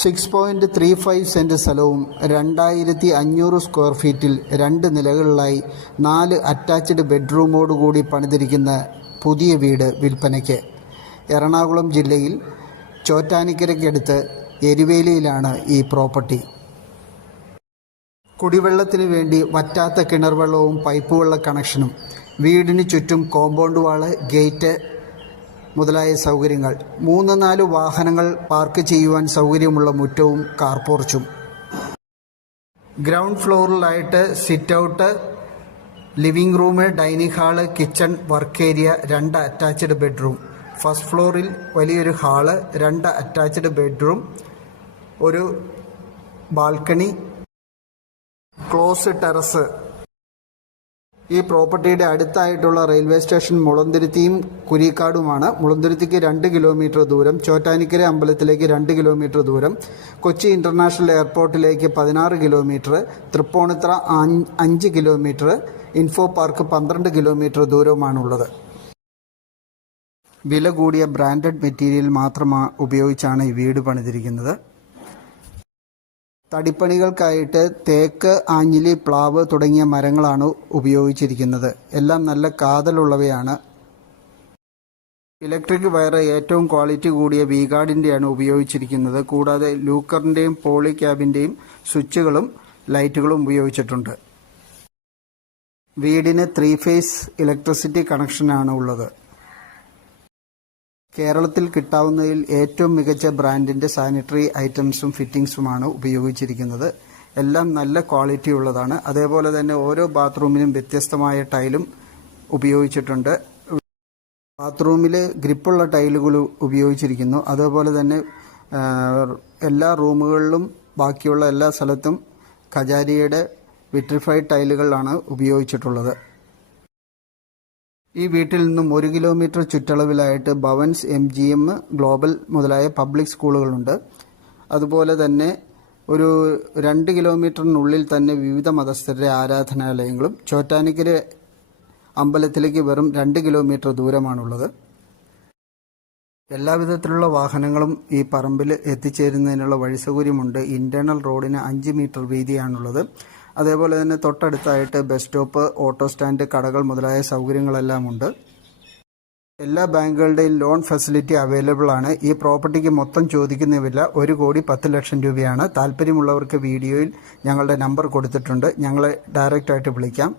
6.35 saint സ്ഥലവും 2500 square ഫീറ്റിൽ 2 നിലകളിലായി 4 attached ബെഡ്റൂമോടുകൂടി പണിതിരിക്കുന്ന പുതിയ വീട് വിൽപ്പനയ്ക്ക്. എറണാകുളം ജില്ലയിൽ ചോറ്റാനിക്കരയ്ക്കടുത്ത് എരുവേലിയിലാണ് ഈ പ്രോപ്പർട്ടി. കുടിവെള്ളത്തിനു വേണ്ടി വറ്റാത്ത കിണർവെള്ളവും പൈപ്പ് വെള്ള കണക്ഷനും, വീടിന് ചുറ്റും കോമ്പൗണ്ട് വാള്, ഗേറ്റ് മുതലായ സൗകര്യങ്ങൾ, 3-4 വാഹനങ്ങൾ പാർക്ക് ചെയ്യുവാൻ സൗകര്യമുള്ള മുറ്റവും കാർ പോർച്ചും. ഗ്രൗണ്ട് ഫ്ലോറിലായിട്ട് sit out, living room, dining hall, kitchen, work area, 2 attached bedroom. First ഫ്ലോറിൽ വലിയൊരു ഹാള്, 2 അറ്റാച്ച്ഡ് ബെഡ്റൂം, ഒരു ബാൽക്കണി, ക്ലോസ് ടെറസ്. ഈ പ്രോപ്പർട്ടിയുടെ അടുത്തായിട്ടുള്ള റെയിൽവേ സ്റ്റേഷൻ മുളന്തുരുത്തിയും കുരിക്കാടുമാണ്. മുളന്തുരുത്തിക്ക് 2 കിലോമീറ്റർ ദൂരം, ചോറ്റാനിക്കര അമ്പലത്തിലേക്ക് 2 കിലോമീറ്റർ ദൂരം, കൊച്ചി ഇൻ്റർനാഷണൽ എയർപോർട്ടിലേക്ക് 16 kilometre, Thrippunithura 5 kilometre, info park 12 kilometre ദൂരവുമാണുള്ളത്. വില കൂടിയ ബ്രാൻഡഡ് മെറ്റീരിയൽ മാത്രം ഉപയോഗിച്ചാണ് ഈ വീട് പണിതിരിക്കുന്നത്. തടിപ്പണികൾക്കായിട്ട് തേക്ക്, ആഞ്ഞിലി, പ്ലാവ് തുടങ്ങിയ മരങ്ങളാണ് ഉപയോഗിച്ചിരിക്കുന്നത്. എല്ലാം നല്ല കാതലുള്ളവയാണ്. ഇലക്ട്രിക് വയർ ഏറ്റവും ക്വാളിറ്റി കൂടിയ വി-ഗാർഡിൻ്റെയാണ് ഉപയോഗിച്ചിരിക്കുന്നത്. കൂടാതെ ലൂക്കറിൻ്റെയും പോളി ക്യാബിൻ്റെയും സ്വിച്ചുകളും ലൈറ്റുകളും ഉപയോഗിച്ചിട്ടുണ്ട്. വീടിന് 3 ഫേസ് ഇലക്ട്രിസിറ്റി കണക്ഷനാണ് ഉള്ളത്. കേരളത്തിൽ കിട്ടാവുന്നതിൽ ഏറ്റവും മികച്ച ബ്രാൻഡിൻ്റെ സാനിറ്ററി ഐറ്റംസും ഫിറ്റിംഗ്സുമാണ് ഉപയോഗിച്ചിരിക്കുന്നത്. എല്ലാം നല്ല ക്വാളിറ്റി ഉള്ളതാണ്. അതേപോലെ തന്നെ ഓരോ ബാത്റൂമിനും വ്യത്യസ്തമായ ടൈലും ഉപയോഗിച്ചിട്ടുണ്ട്. ബാത്റൂമിൽ ഗ്രിപ്പുള്ള ടൈലുകൾ ഉപയോഗിച്ചിരിക്കുന്നു. അതേപോലെ തന്നെ എല്ലാ റൂമുകളിലും ബാക്കിയുള്ള എല്ലാ സ്ഥലത്തും ഖജാരിയുടെ വിട്രിഫൈഡ് ടൈലുകളാണ് ഉപയോഗിച്ചിട്ടുള്ളത്. ഈ വീട്ടിൽ നിന്നും 1 കിലോമീറ്റർ ചുറ്റളവിലായിട്ട് ഭവൻസ്, MGM, ഗ്ലോബൽ മുതലായ പബ്ലിക് സ്കൂളുകളുണ്ട്. അതുപോലെ തന്നെ ഒരു 2 കിലോമീറ്ററിനുള്ളിൽ തന്നെ വിവിധ മതസ്ഥരുടെ ആരാധനാലയങ്ങളും. ചോറ്റാനിക്കര അമ്പലത്തിലേക്ക് വെറും 2 കിലോമീറ്റർ ദൂരമാണുള്ളത്. എല്ലാവിധത്തിലുള്ള വാഹനങ്ങളും ഈ പറമ്പിൽ എത്തിച്ചേരുന്നതിനുള്ള വഴിസൗകര്യമുണ്ട്. ഇന്റേണൽ റോഡിന് 5 മീറ്റർ വീതിയാണുള്ളത്. അതേപോലെ തന്നെ തൊട്ടടുത്തായിട്ട് ബസ് സ്റ്റോപ്പ്, ഓട്ടോ സ്റ്റാൻഡ്, കടകൾ മുതലായ സൗകര്യങ്ങളെല്ലാം ഉണ്ട്. എല്ലാ ബാങ്കുകളുടെയും ലോൺ ഫെസിലിറ്റി അവൈലബിൾ ആണ്. ഈ പ്രോപ്പർട്ടിക്ക് മൊത്തം ചോദിക്കുന്ന വില 1,10,00,000 രൂപയാണ്. താല്പര്യമുള്ളവർക്ക് വീഡിയോയിൽ ഞങ്ങളുടെ നമ്പർ കൊടുത്തിട്ടുണ്ട്. ഞങ്ങളെ ഡയറക്റ്റായിട്ട് വിളിക്കാം.